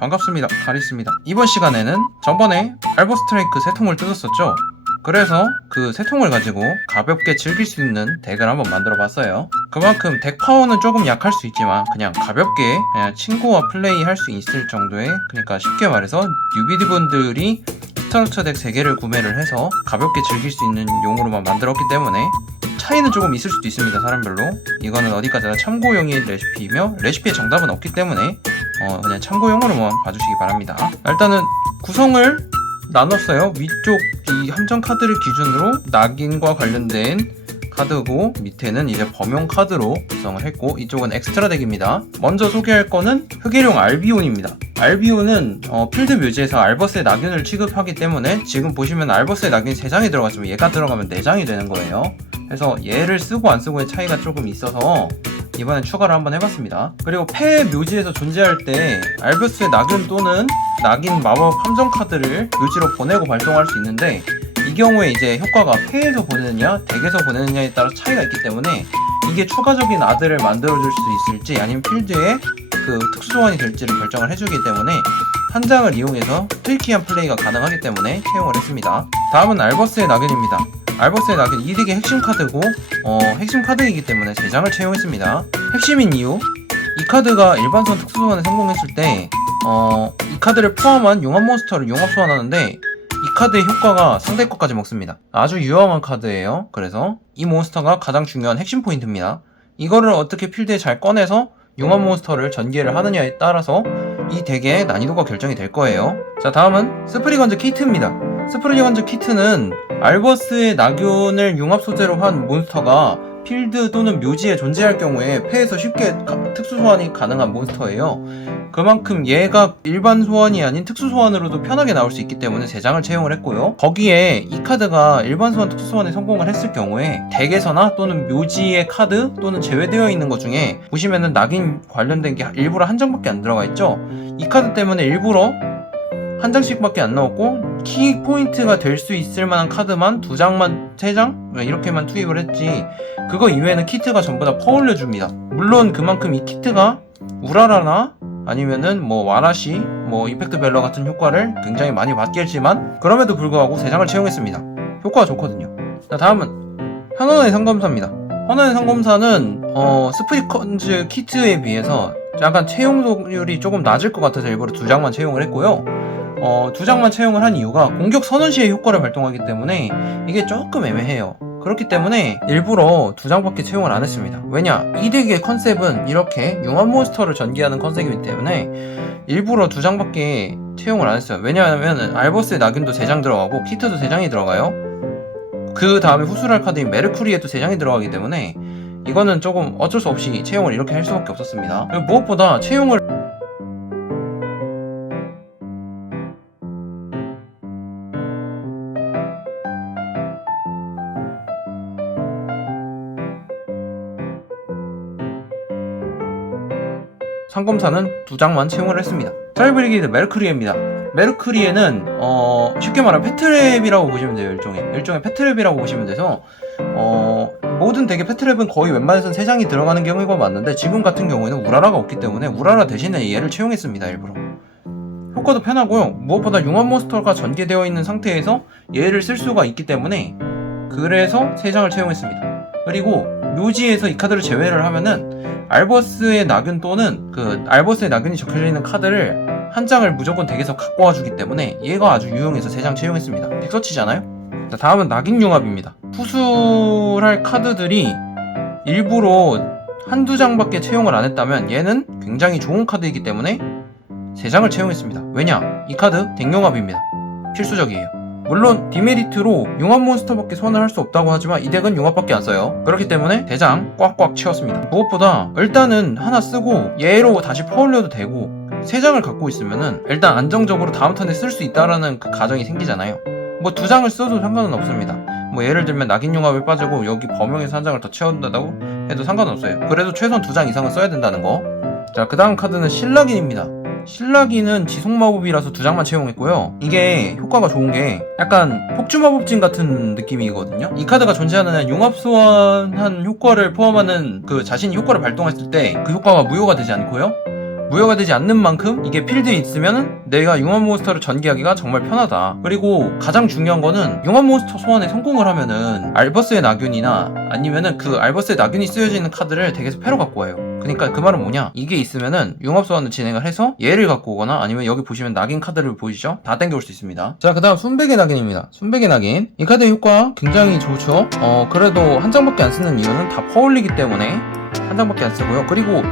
반갑습니다. 가리스입니다. 이번 시간에는 전번에 알버스트레이크 3통을 뜯었었죠. 그래서 그 3통을 가지고 가볍게 즐길 수 있는 덱을 한번 만들어 봤어요. 그만큼 덱 파워는 조금 약할 수 있지만 그냥 가볍게 그냥 친구와 플레이 할 수 있을 정도의, 그러니까 쉽게 말해서 뉴비드분들이 스타루터 덱 3개를 구매를 해서 가볍게 즐길 수 있는 용으로만 만들었기 때문에 차이는 조금 있을 수도 있습니다. 사람별로. 이거는 어디까지나 참고용인 레시피이며 레시피에 정답은 없기 때문에 그냥 참고용으로만 봐주시기 바랍니다. 일단은 구성을 나눴어요. 위쪽 이 함정 카드를 기준으로 낙인과 관련된 카드고, 밑에는 이제 범용 카드로 구성을 했고, 이쪽은 엑스트라 덱입니다. 먼저 소개할 거는 흑일용 알비온입니다. 알비온은 필드 묘지에서 알버스의 낙인을 취급하기 때문에 지금 보시면 알버스의 낙인 3장이 들어갔지만 얘가 들어가면 4장이 되는 거예요. 그래서 얘를 쓰고 안 쓰고의 차이가 조금 있어서 이번엔 추가를 한번 해봤습니다. 그리고 폐 묘지에서 존재할 때 알버스의 낙인 또는 낙인 마법 함정 카드를 묘지로 보내고 발동할 수 있는데, 이 경우에 이제 효과가 폐에서 보내느냐 덱에서 보내느냐에 따라 차이가 있기 때문에 이게 추가적인 아드를 만들어줄 수 있을지 아니면 필드에 그 특수 소환이 될지를 결정을 해주기 때문에 한 장을 이용해서 트리키한 플레이가 가능하기 때문에 채용을 했습니다. 다음은 알버스의 낙인입니다. 알버스의 낙인 이 덱의 핵심 카드고 핵심 카드이기 때문에 3장을 채용했습니다. 핵심인 이유, 이 카드가 일반 소환 특수 소환에 성공했을 때 이 카드를 포함한 융합 몬스터를 융합 소환하는데 이 카드의 효과가 상대 것까지 먹습니다. 아주 유용한 카드예요. 그래서 이 몬스터가 가장 중요한 핵심 포인트입니다. 이거를 어떻게 필드에 잘 꺼내서 융합 몬스터를 전개를 하느냐에 따라서 이 덱의 난이도가 결정이 될 거예요. 자, 다음은 스프리건즈 키트입니다. 스프리건즈 키트는 알버스의 낙윤을 융합 소재로 한 몬스터가 필드 또는 묘지에 존재할 경우에 폐에서 쉽게 특수 소환이 가능한 몬스터예요. 그만큼 얘가 일반 소환이 아닌 특수 소환으로도 편하게 나올 수 있기 때문에 3장을 채용을 했고요. 거기에 이 카드가 일반 소환 특수 소환에 성공을 했을 경우에 덱에서나 또는 묘지의 카드 또는 제외되어 있는 것 중에 보시면은 낙인 관련된 게 일부러 한 장밖에 안 들어가 있죠. 이 카드 때문에 일부러 한 장씩밖에 안 넣었고, 키 포인트가 될 수 있을 만한 카드만 2장만 3장? 이렇게만 투입을 했지, 그거 이외에는 키트가 전부 다 퍼올려 줍니다. 물론 그만큼 이 키트가 우라라나 아니면은 뭐 와라시, 뭐 이펙트 벨러 같은 효과를 굉장히 많이 받게 했지만 그럼에도 불구하고 3장을 채용했습니다. 효과가 좋거든요. 자, 다음은 현원의 상검사입니다. 현원의 상검사는 스프리컨즈 키트에 비해서 약간 채용률이 조금 낮을 것 같아서 일부러 2장만 채용을 했고요. 2장만 채용을 한 이유가 공격 선언 시에 효과를 발동하기 때문에 이게 조금 애매해요. 그렇기 때문에 일부러 2장밖에 채용을 안 했습니다. 왜냐? 이 덱의 컨셉은 이렇게 융합 몬스터를 전개하는 컨셉이기 때문에 일부러 2장밖에 채용을 안 했어요. 왜냐하면 알버스의 낙인도 3장 들어가고 키트도 3장이 들어가요. 그 다음에 후술할 카드인 메르쿠리에도 3장이 들어가기 때문에 이거는 조금 어쩔 수 없이 채용을 이렇게 할 수밖에 없었습니다. 무엇보다 채용을 상검사는 2장만 채용을 했습니다. 트라이브리게이드 메르크리에입니다. 메르크리에는 쉽게 말하면 패트랩이라고 보시면 돼요. 일종의 패트랩이라고 보시면 돼서 모든 덱의 패트랩은 거의 웬만해서는 3장이 들어가는 경우가 많은데, 지금 같은 경우에는 우라라가 없기 때문에 우라라 대신에 얘를 채용했습니다. 일부러 효과도 편하고요. 무엇보다 융합 몬스터가 전개되어 있는 상태에서 얘를 쓸 수가 있기 때문에 그래서 3장을 채용했습니다. 그리고 묘지에서 이 카드를 제외를 하면은 알버스의 낙인 또는 그 알버스의 낙인이 적혀져 있는 카드를 한 장을 무조건 덱에서 갖고 와주기 때문에 얘가 아주 유용해서 3장 채용했습니다. 덱서치잖아요? 자, 다음은 낙인 융합입니다. 후술할 카드들이 일부러 한두 장밖에 채용을 안 했다면 얘는 굉장히 좋은 카드이기 때문에 3장을 채용했습니다. 왜냐? 이 카드 덱융합입니다. 필수적이에요. 물론 디메리트로 융합 몬스터밖에 소환을 할 수 없다고 하지만 이 덱은 융합밖에 안 써요. 그렇기 때문에 3장 꽉꽉 채웠습니다. 무엇보다 일단은 하나 쓰고 얘로 다시 퍼올려도 되고 3장을 갖고 있으면은 일단 안정적으로 다음 턴에 쓸 수 있다라는 그 가정이 생기잖아요. 뭐 2장을 써도 상관은 없습니다. 뭐 예를 들면 낙인 융합을 빠지고 여기 범용에서 한 장을 더 채운다고 해도 상관없어요. 그래도 최소한 2장 이상은 써야 된다는 거. 자, 그 다음 카드는 신라긴입니다. 신라기는 지속마법이라서 2장만 채용했고요. 이게 효과가 좋은게 약간 폭주마법진 같은 느낌이거든요. 이 카드가 존재하는 한 융합소환한 효과를 포함하는 그 자신이 효과를 발동했을 때 그 효과가 무효가 되지 않고요. 무효가 되지 않는 만큼 이게 필드에 있으면 내가 융합몬스터를 전개하기가 정말 편하다. 그리고 가장 중요한 거는 융합몬스터 소환에 성공을 하면은 알버스의 나균이나 아니면은 그 알버스의 나균이 쓰여져 있는 카드를 덱에서 패로 갖고 와요. 그러니까 그 말은 뭐냐, 이게 있으면은 융합 소환을 진행을 해서 얘를 갖고 오거나 아니면 여기 보시면 낙인 카드를 보이시죠? 다 땡겨올 수 있습니다. 자, 그 다음 순백의 낙인입니다. 순백의 낙인, 이 카드 효과 굉장히 좋죠. 그래도 한 장밖에 안 쓰는 이유는 다 퍼올리기 때문에 한 장밖에 안 쓰고요. 그리고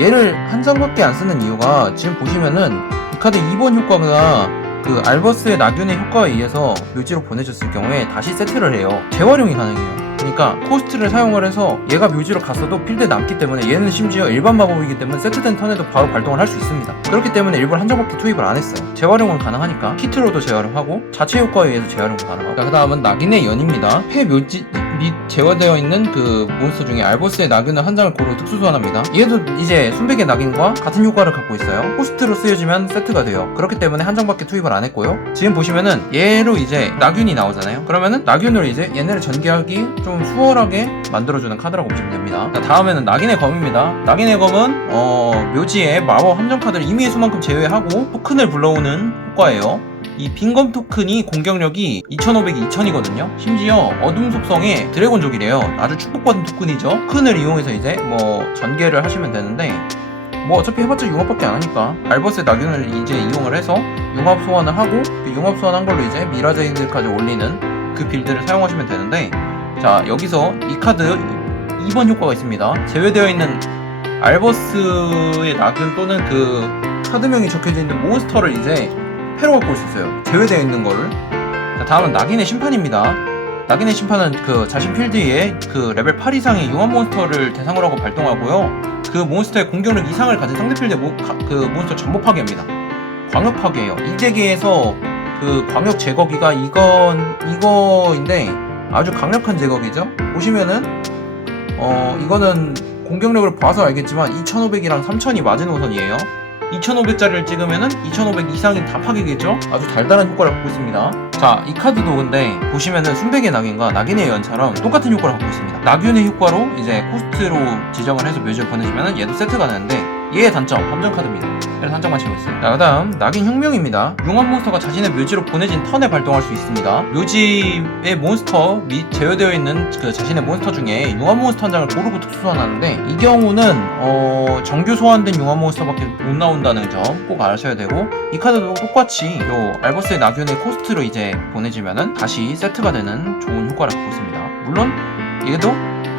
얘를 한 장밖에 안 쓰는 이유가 지금 보시면은 이 카드 2번 효과가 그 알버스의 낙윤의 효과에 의해서 묘지로 보내졌을 경우에 다시 세트를 해요. 재활용이 가능해요. 그러니까 코스트를 사용을 해서 얘가 묘지로 갔어도 필드에 남기 때문에 얘는 심지어 일반 마법이기 때문에 세트된 턴에도 바로 발동을 할 수 있습니다. 그렇기 때문에 일부러 한 장밖에 투입을 안 했어요. 재활용은 가능하니까 키트로도 재활용하고 자체 효과에 의해서 재활용도 가능하고. 자, 그 다음은 낙인의 연입니다. 폐 묘지 및 제거되어 있는 그 몬스터 중에 알버스의 낙인을 한 장을 고루 특수 소환합니다. 얘도 이제 순백의 낙인과 같은 효과를 갖고 있어요. 코스트로 쓰여지면 세트가 돼요. 그렇기 때문에 한 장밖에 투입을 안 했고요. 지금 보시면은 얘로 이제 낙윤이 나오잖아요. 그러면은 낙윤으로 이제 얘네를 전개하기 좀 수월하게 만들어주는 카드라고 보시면 됩니다. 자, 다음에는 낙인의 검입니다. 낙인의 검은 묘지에 마법 함정 카드를 임의의 수만큼 제외하고 토큰을 불러오는 효과예요. 이 빈검 토큰이 공격력이 2500이 2000이거든요. 심지어 어둠 속성의 드래곤족이래요. 아주 축복받은 토큰이죠. 토큰을 이용해서 이제 뭐 전개를 하시면 되는데, 뭐 어차피 해봤자 융합밖에 안 하니까 알버스의 낙윤을 이제 이용을 해서 융합 소환을 하고 그 융합 소환한 걸로 이제 미라제이드까지 올리는 그 빌드를 사용하시면 되는데, 자, 여기서 이 카드 2번 효과가 있습니다. 제외되어 있는 알버스의 낙윤 또는 그 카드명이 적혀져 있는 몬스터를 이제 패로 갖고 있었어요. 제외되어 있는 거를. 자, 다음은 낙인의 심판입니다. 낙인의 심판은 그 자신 필드에 그 레벨 8 이상의 융합 몬스터를 대상으로 하고 발동하고요. 그 몬스터의 공격력 이상을 가진 상대 필드의 그 몬스터 전부 파괴입니다. 광역 파괴예요. 이 덱에서 그 광역 제거기가 이거인데 아주 강력한 제거기죠. 보시면은 이거는 공격력을 봐서 알겠지만 2500이랑 3000이 마지노선이에요. 2500짜리를 찍으면은 2500 이상이 다 파괴겠죠? 아주 달달한 효과를 갖고 있습니다. 자, 이 카드도 근데 보시면은 순백의 낙인과 낙인의 연처럼 똑같은 효과를 갖고 있습니다. 낙윤의 효과로 이제 코스트로 지정을 해서 묘지를 보내주면은 얘도 세트가 되는데, 얘의 단점 함정 카드입니다. 그래서 한 장만 치고 있어요. 자, 그 다음 낙인 혁명입니다. 융합 몬스터가 자신의 묘지로 보내진 턴에 발동할 수 있습니다. 묘지의 몬스터 및 제어되어 있는 그 자신의 몬스터 중에 융합 몬스터 한 장을 고르고 특수 소환하는데, 이 경우는 정규 소환된 융합 몬스터밖에 못 나온다는 점 꼭 아셔야 되고, 이 카드도 똑같이 요 알버스의 낙윤의 코스트로 이제 보내지면은 다시 세트가 되는 좋은 효과를 갖고 있습니다. 물론 얘도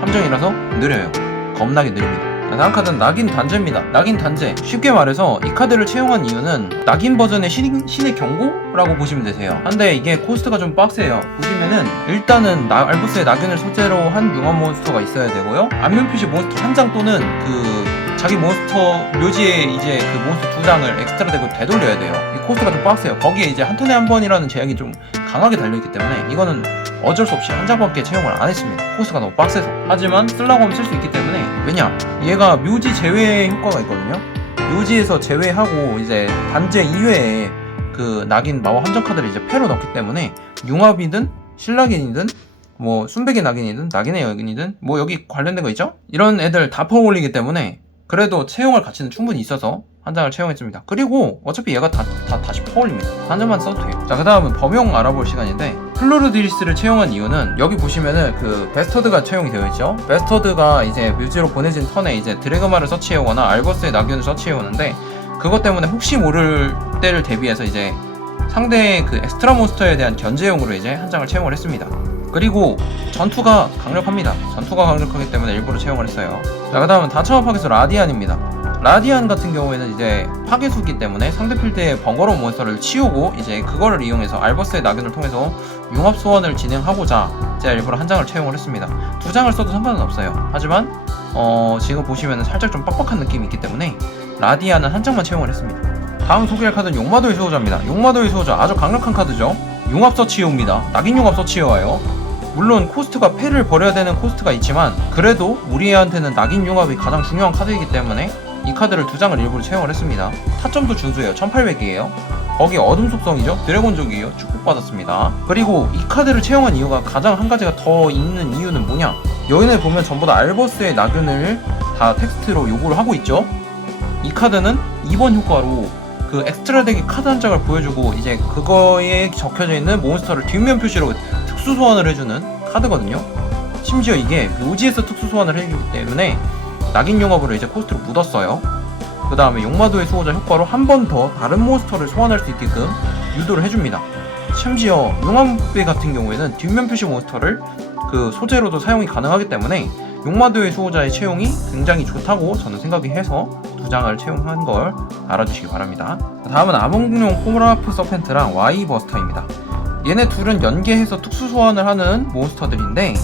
함정이라서 느려요. 겁나게 느립니다. 다음 카드는 낙인 단제입니다. 낙인 단제, 쉽게 말해서 이 카드를 채용한 이유는 낙인 버전의 신의 경고라고 보시면 되세요. 근데 이게 코스트가 좀 빡세요. 보시면은 일단은 알버스의 낙인을 소재로 한 융합 몬스터가 있어야 되고요. 안면 표시 몬스터 한 장 또는 그 자기 몬스터 묘지에 이제 그 몬스터 2장을 엑스트라 덱으로 되돌려야 돼요. 이 코스트가 좀 빡세요. 거기에 이제 한 턴에 한 번이라는 제약이 좀 강하게 달려있기 때문에 이거는 어쩔 수 없이 한 장밖에 채용을 안 했습니다. 코스트가 너무 빡세서. 하지만 쓰려고 하면 쓸 수 있기 때문에, 왜냐? 얘가 묘지 제외 효과가 있거든요. 묘지에서 제외하고 이제 단제 이외에 그 낙인 마법 함정 카드를 이제 패로 넣기 때문에 융합이든 신낙인이든 뭐 순백의 낙인이든 낙인의 여인이든 뭐 여기 관련된 거 있죠? 이런 애들 다 퍼올리기 때문에 그래도 채용할 가치는 충분히 있어서 한 장을 채용했습니다. 그리고 어차피 얘가 다시 퍼올립니다. 한 장만 써도 돼요. 자, 그 다음은 범용 알아볼 시간인데, 플로르디리스를 채용한 이유는 여기 보시면은 그 베스터드가 채용이 되어 있죠. 베스터드가 이제 묘지로 보내진 턴에 이제 드래그마를 서치해오거나 알버스의 낙윤을 서치해오는데, 그것 때문에 혹시 모를 때를 대비해서 이제 상대의 그 엑스트라 몬스터에 대한 견제용으로 이제 한 장을 채용을 했습니다. 그리고 전투가 강력합니다. 전투가 강력하기 때문에 일부러 채용을 했어요. 자, 그 다음은 다처마 파괴수 라디안입니다. 라디안 같은 경우에는 이제 파괴수기 때문에 상대 필드의 번거로운 몬스터를 치우고 이제 그거를 이용해서 알버스의 낙윤을 통해서 융합 소환을 진행하고자 제가 일부러 한 장을 채용을 했습니다. 두 장을 써도 상관은 없어요. 하지만 지금 보시면 살짝 좀 빡빡한 느낌이 있기 때문에 라디안은 한 장만 채용을 했습니다. 다음 소개할 카드는 용마도의 수호자입니다. 용마도의 수호자 아주 강력한 카드죠. 융합 서치해옵니다. 낙인 융합 서치해와요. 물론 코스트가 패를 버려야 되는 코스트가 있지만 그래도 우리 애한테는 낙인 융합이 가장 중요한 카드이기 때문에 이 카드를 두 장을 일부러 채용을 했습니다. 타점도 준수해요. 1800이에요. 거기 어둠 속성이죠. 드래곤족이에요. 축복받았습니다. 그리고 이 카드를 채용한 이유가 가장 한 가지가 더 있는 이유는 뭐냐, 여인을 보면 전부 다 알버스의 낙윤을 다 텍스트로 요구를 하고 있죠. 이 카드는 2번 효과로 그 엑스트라 덱의 카드 한 장을 보여주고 이제 그거에 적혀져 있는 몬스터를 뒷면 표시로 특수 소환을 해주는 카드거든요. 심지어 이게 묘지에서 특수 소환을 해주기 때문에 낙인 융합으로 이제 코스트로 묻었어요. 그 다음에 용마도의 수호자 효과로 한 번 더 다른 몬스터를 소환할 수 있게끔 유도를 해줍니다. 심지어 용암배 같은 경우에는 뒷면 표시 몬스터를 그 소재로도 사용이 가능하기 때문에 용마도의 수호자의 채용이 굉장히 좋다고 저는 생각이 해서 2장을 채용한 걸 알아주시기 바랍니다. 다음은 암흑용 코라프 서펜트랑 Y 버스터입니다. 얘네 둘은 연계해서 특수 소환을 하는 몬스터들인데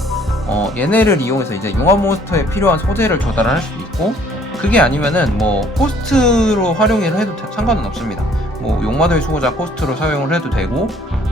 얘네를 이용해서 이제 용암 몬스터에 필요한 소재를 조달을 할 수도 있고, 그게 아니면은 뭐 코스트로 활용을 해도 상관은 없습니다. 뭐 용마도의 수호자 코스트로 사용을 해도 되고,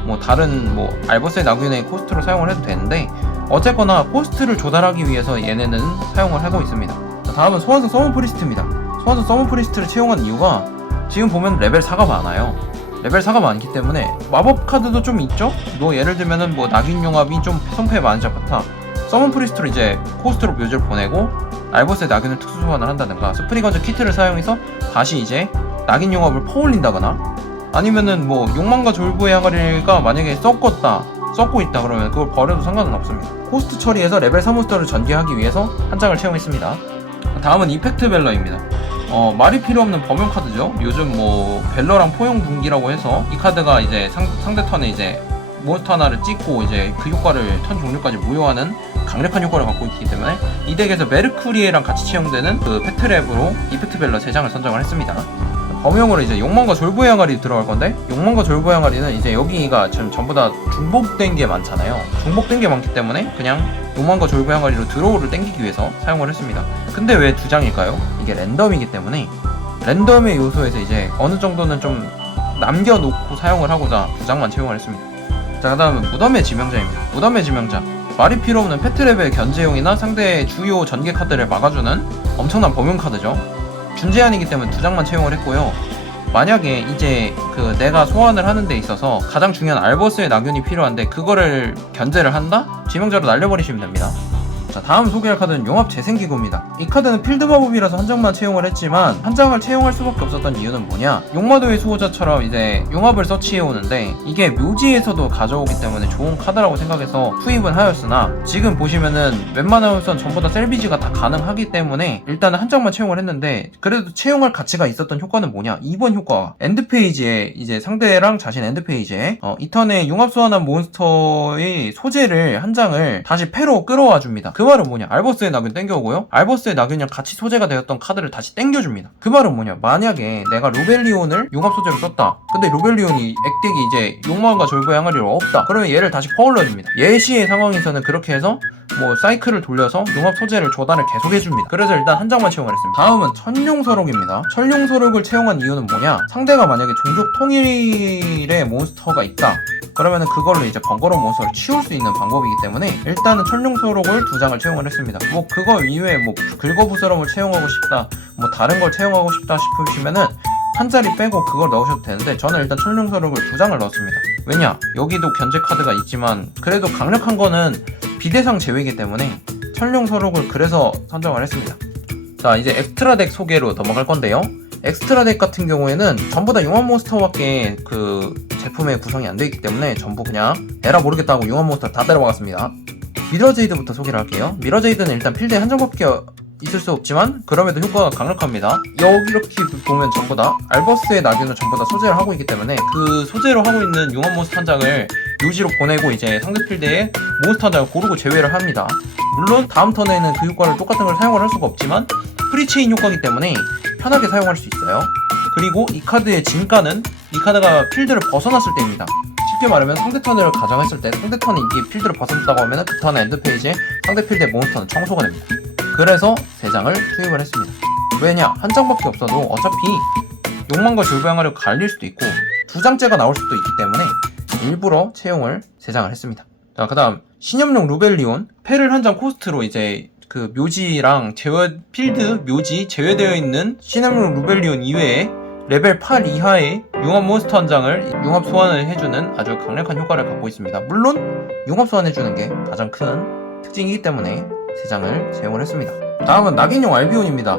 뭐 다른 뭐 알버스의 나균의 코스트로 사용을 해도 되는데, 어쨌거나 코스트를 조달하기 위해서 얘네는 사용을 하고 있습니다. 다음은 소환성 서먼 프리스트입니다. 소환성 서먼 프리스트를 채용한 이유가 지금 보면 레벨 4가 많아요. 레벨 4가 많기 때문에 마법 카드도 좀 있죠? 뭐 예를 들면은 뭐 낙인 융합이 좀 성패에 많은 작 같아. 서먼 프리스트로 이제 코스트로 묘지를 보내고 알버스의 낙인을 특수 소환을 한다든가, 스프리건즈 키트를 사용해서 다시 이제 낙인 융합을 퍼올린다거나, 아니면은 뭐 욕망과 졸부의 항아리가 만약에 썩고 있다 그러면 그걸 버려도 상관은 없습니다. 코스트 처리해서 레벨 3 몬스터를 전개하기 위해서 한 장을 채용했습니다. 다음은 이펙트 벨러입니다. 말이 필요 없는 범용 카드죠. 요즘 뭐 벨러랑 포용 분기라고 해서 이 카드가 이제 상대 턴에 이제 몬스터 하나를 찍고 이제 그 효과를 턴 종료까지 무효하는 강력한 효과를 갖고 있기 때문에 이 덱에서 메르쿠리에랑 같이 채용되는 그 팩트랩으로 이펙트 벨러 3장을 선정을 했습니다. 범용으로 이제 욕망과 졸부의 항아리 들어갈 건데, 욕망과 졸부의 항아리는 이제 여기가 지금 전부 다 중복된 게 많잖아요. 중복된 게 많기 때문에 그냥 욕망과 졸부의 항아리로 드로우를 땡기기 위해서 사용을 했습니다. 근데 왜 2장일까요? 이게 랜덤이기 때문에 랜덤의 요소에서 이제 어느 정도는 좀 남겨놓고 사용을 하고자 2장만 채용을 했습니다. 자, 그 다음은 무덤의 지명자입니다. 무덤의 지명자, 말이 필요 없는 패트랩의 견제용이나 상대의 주요 전개 카드를 막아주는 엄청난 범용 카드죠. 준제한이기 때문에 2장만 채용을 했고요. 만약에 이제 그 내가 소환을 하는 데 있어서 가장 중요한 알버스의 낙연이 필요한데 그거를 견제를 한다? 지명자로 날려버리시면 됩니다. 자, 다음 소개할 카드는 용합 재생기구입니다. 이 카드는 필드 마법이라서 한 장만 채용을 했지만 한 장을 채용할 수밖에 없었던 이유는 뭐냐, 용마도의 수호자처럼 이제 용합을 서치해 오는데 이게 묘지에서도 가져오기 때문에 좋은 카드라고 생각해서 투입은 하였으나, 지금 보시면은 웬만한 우선 전부 다 셀비지가 다 가능하기 때문에 일단은 한 장만 채용을 했는데, 그래도 채용할 가치가 있었던 효과는 뭐냐, 2번 효과, 엔드페이지에 이제 상대랑 자신 엔드페이지에 이 턴에 용합 소환한 몬스터의 소재를 한 장을 다시 패로 끌어와 줍니다. 그 말은 뭐냐, 알버스의 낙연 땡겨오고요, 알버스의 낙연이랑 같이 소재가 되었던 카드를 다시 땡겨줍니다. 그 말은 뭐냐, 만약에 내가 로벨리온을 용합 소재로 썼다, 근데 로벨리온이 액덱이 이제 욕망과 졸부의 항아리로 없다, 그러면 얘를 다시 퍼올려줍니다. 예시의 상황에서는 그렇게 해서 뭐 사이클을 돌려서 용합 소재를 조달을 계속 해줍니다. 그래서 일단 한 장만 채용을 했습니다. 다음은 천룡서록입니다. 천룡서록을 채용한 이유는 뭐냐, 상대가 만약에 종족 통일의 몬스터가 있다 그러면은 그걸로 이제 번거로운 몬스터를 치울 수 있는 방법이기 때문에 일단은 천룡서록을 2장을 채용을 했습니다. 뭐 그거 이외에 뭐 긁어부스럼을 채용하고 싶다, 뭐 다른 걸 채용하고 싶다 싶으시면은 한 자리 빼고 그걸 넣으셔도 되는데, 저는 일단 천룡서록을 2장을 넣었습니다. 왜냐, 여기도 견제 카드가 있지만 그래도 강력한 거는 비대상 제외이기 때문에 천룡서록을 그래서 선정을 했습니다. 자, 이제 엑스트라 덱 소개로 넘어갈 건데요. 엑스트라 덱 같은 경우에는 전부 다 용암 몬스터밖에 그 제품의 구성이 안 되어 있기 때문에 전부 그냥 에라 모르겠다 하고 용암 몬스터 다 데려박았습니다. 미러제이드부터 소개를 할게요. 미러제이드는 일단 필드에 한 장밖에 있을 수 없지만 그럼에도 효과가 강력합니다. 여기 이렇게 보면 전부 다 알버스의 낙인을 전부 다 소재를 하고 있기 때문에 그 소재로 하고 있는 용암 몬스터 한 장을 묘지로 보내고 이제 상대 필드에 몬스터 한 장을 고르고 제외를 합니다. 물론 다음 턴에는 그 효과를 똑같은 걸 사용을 할 수가 없지만 프리체인 효과이기 때문에 편하게 사용할 수 있어요. 그리고 이 카드의 진가는 이 카드가 필드를 벗어났을 때입니다. 쉽게 말하면 상대 턴을 가정했을 때 상대 턴이 이 필드를 벗어났다고 하면 그 턴의 엔드페이지에 상대 필드의 몬스터는 청소가 됩니다. 그래서 3장을 투입을 했습니다. 왜냐, 한 장밖에 없어도 어차피 욕망과 졸부의 항아리로 갈릴 수도 있고 2장째가 나올 수도 있기 때문에 일부러 채용을 3장을 했습니다. 자, 그 다음 신념용 루벨리온, 패를 한 장 코스트로 이제 그 묘지랑 필드 묘지 제외되어 있는 신념용 루벨리온 이외에 레벨 8 이하의 융합 몬스터 한 장을 융합 소환을 해주는 아주 강력한 효과를 갖고 있습니다. 물론 융합 소환해주는 게 가장 큰 특징이기 때문에 3장을 채용을 했습니다. 다음은 낙인용 알비온입니다.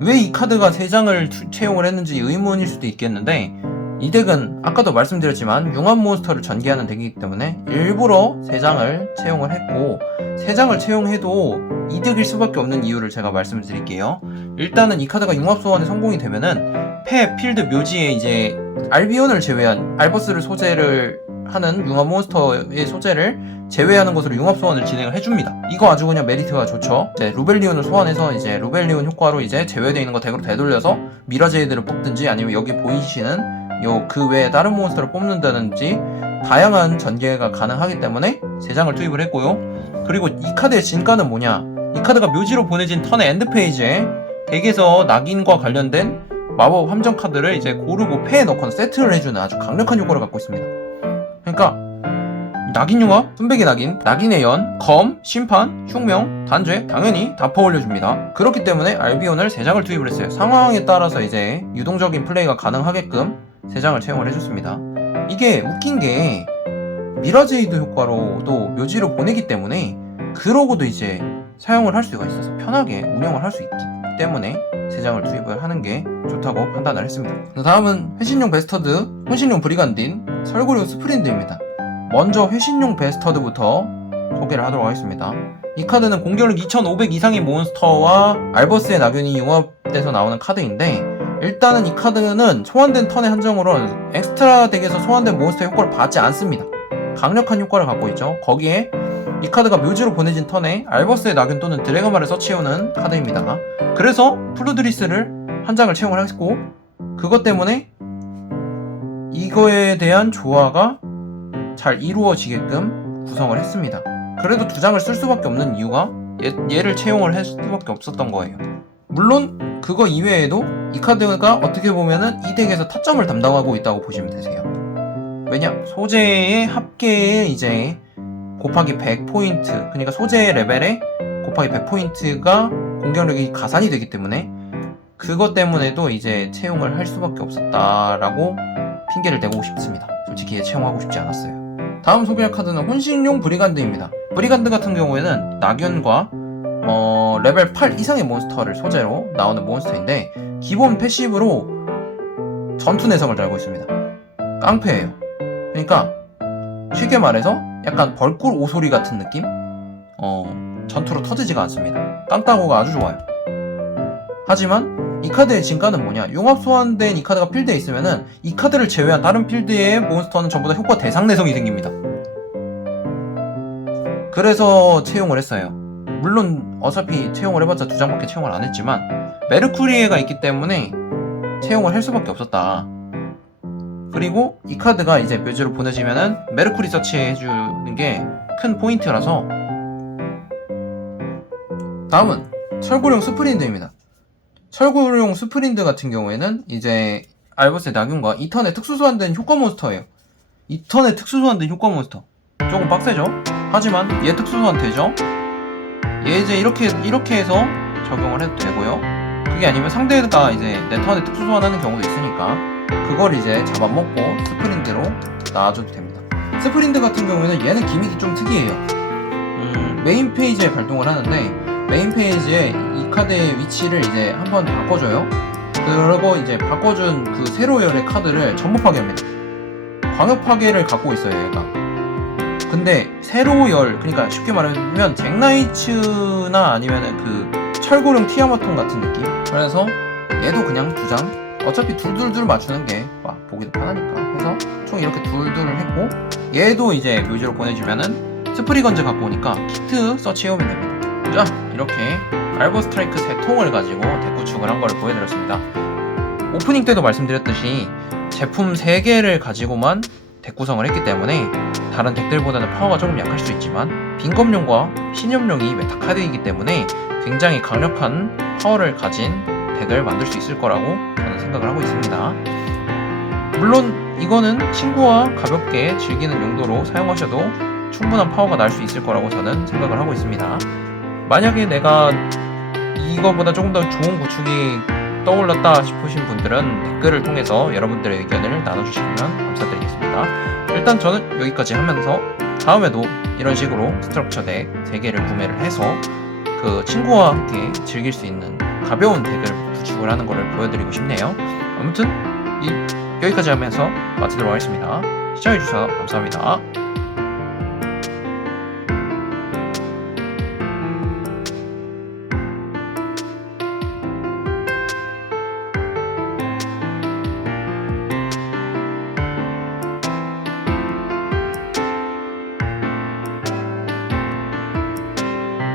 왜 이 카드가 3장을 채용을 했는지 의문일 수도 있겠는데, 이 덱은 아까도 말씀드렸지만 융합 몬스터를 전개하는 덱이기 때문에 일부러 3장을 채용을 했고, 3장을 채용해도 이득일 수밖에 없는 이유를 제가 말씀을 드릴게요. 일단은 이 카드가 융합 소환에 성공이 되면은 패, 필드, 묘지에 이제 알비온을 제외한 알버스를 소재를 하는 융합 몬스터의 소재를 제외하는 것으로 융합 소환을 진행을 해줍니다. 이거 아주 그냥 메리트가 좋죠. 이제 루벨리온을 소환해서 이제 루벨리온 효과로 이제 제외되어 있는 거 덱으로 되돌려서 미라제이드를 뽑든지, 아니면 여기 보이시는 그 외에 다른 몬스터를 뽑는다든지 다양한 전개가 가능하기 때문에 3장을 투입을 했고요. 그리고 이 카드의 진가는 뭐냐, 이 카드가 묘지로 보내진 턴의 엔드 페이지에 덱에서 낙인과 관련된 마법 함정 카드를 이제 고르고 패에 넣거나 세트를 해주는 아주 강력한 효과를 갖고 있습니다. 그러니까 낙인 융합, 순백의 낙인, 낙인의 연, 검, 심판, 흉명, 단죄 당연히 다 퍼올려줍니다. 그렇기 때문에 알비온을 3장을 투입을 했어요. 상황에 따라서 이제 유동적인 플레이가 가능하게끔 3장을 채용을 해줬습니다. 이게 웃긴 게 미라제이드 효과로도 묘지로 보내기 때문에 그러고도 이제 사용을 할 수가 있어서 편하게 운영을 할 수 있기 때문에 3장을 투입을 하는 게 좋다고 판단을 했습니다. 다음은 회신용 베스터드, 혼신용 브리간딘, 설고용 스프린드입니다. 먼저 회신용 베스터드부터 소개를 하도록 하겠습니다. 이 카드는 공격력 2500 이상의 몬스터와 알버스의 낙연이 융합돼서 나오는 카드인데, 일단은 이 카드는 소환된 턴의 한정으로 엑스트라 덱에서 소환된 몬스터 효과를 받지 않습니다. 강력한 효과를 갖고 있죠. 거기에 이 카드가 묘지로 보내진 턴에 알버스의 낙연 또는 드래그마를 서치해오는 카드입니다. 그래서 플루드리스를 한 장을 채용을 했고, 그것 때문에 이거에 대한 조화가 잘 이루어지게끔 구성을 했습니다. 그래도 2장을 쓸 수밖에 없는 이유가 얘를 채용을 할 수밖에 없었던 거예요. 물론 그거 이외에도 이 카드가 어떻게 보면은 이 덱에서 타점을 담당하고 있다고 보시면 되세요. 왜냐? 소재의 합계에 이제 곱하기 100포인트, 그러니까 소재 레벨에 곱하기 100포인트가 공격력이 가산이 되기 때문에 그것 때문에도 이제 채용을 할 수밖에 없었다라고 핑계를 대고 싶습니다. 솔직히 얘 채용하고 싶지 않았어요. 다음 소개할 카드는 혼신용 브리간드입니다. 브리간드 같은 경우에는 낙연과 레벨 8 이상의 몬스터를 소재로 나오는 몬스터인데, 기본 패시브로 전투 내성을 달고 있습니다. 깡패예요. 그러니까 쉽게 말해서 약간 벌꿀 오소리 같은 느낌? 전투로 터지지가 않습니다. 깡따구가 아주 좋아요. 하지만 이 카드의 진가는 뭐냐, 융합 소환된 이 카드가 필드에 있으면은 이 카드를 제외한 다른 필드의 몬스터는 전부 다 효과 대상 내성이 생깁니다. 그래서 채용을 했어요. 물론 어차피 채용을 해봤자 2장밖에 채용을 안 했지만 메르쿠리에가 있기 때문에 채용을 할 수밖에 없었다. 그리고 이 카드가 이제 묘지로 보내지면은 메르쿠리 서치해주는 게 큰 포인트라서. 다음은 철골용 스프린드입니다. 철골용 스프린드 같은 경우에는 이제 알버스의 낙윤과 2턴에 특수 소환된 효과 몬스터예요. 2턴에 특수 소환된 효과 몬스터 조금 빡세죠? 하지만 얘 특수 소환 되죠? 얘 이제 이렇게 해서 적용을 해도 되고요. 그게 아니면 상대가 이제 내 턴에 특수 소환하는 경우도 있으니까 그걸 이제 잡아먹고 스프린드로 놔줘도 됩니다. 스프린드 같은 경우에는 얘는 기믹이 좀 특이해요. 메인 페이지에 발동을 하는데, 메인 페이지에 이 카드의 위치를 이제 한번 바꿔줘요. 그리고 이제 바꿔준 그 세로열의 카드를 전부 파괴합니다. 광역 파괴를 갖고 있어요, 얘가. 근데 세로열, 그러니까 쉽게 말하면 잭나이츠나 아니면은 그 철고령 티아마톤 같은 느낌? 그래서 얘도 그냥 2장, 어차피 둘둘둘 맞추는 게 보기도 편하니까 해서 총 이렇게 둘둘을 했고, 얘도 이제 묘지로 보내주면은 스프리건즈 갖고 오니까 키트 서치해오면 됩니다. 자, 이렇게 알버 스트라이크 3통을 가지고 덱 구축을 한 거를 보여드렸습니다. 오프닝 때도 말씀드렸듯이 제품 3개를 가지고만 덱 구성을 했기 때문에 다른 덱들보다는 파워가 조금 약할 수 있지만 빈검룡과 신염룡이 메타 카드이기 때문에 굉장히 강력한 파워를 가진 덱을 만들 수 있을 거라고 저는 생각을 하고 있습니다. 물론 이거는 친구와 가볍게 즐기는 용도로 사용하셔도 충분한 파워가 날 수 있을 거라고 저는 생각을 하고 있습니다. 만약에 내가 이거보다 조금 더 좋은 구축이 떠올랐다 싶으신 분들은 댓글을 통해서 여러분들의 의견을 나눠주시면 감사드리겠습니다. 일단 저는 여기까지 하면서 다음에도 이런 식으로 스트럭처 덱 3개를 구매를 해서 그 친구와 함께 즐길 수 있는 가벼운 덱을 구축을 하는 거를 보여드리고 싶네요. 아무튼 여기까지 하면서 마치도록 하겠습니다. 시청해주셔서 감사합니다.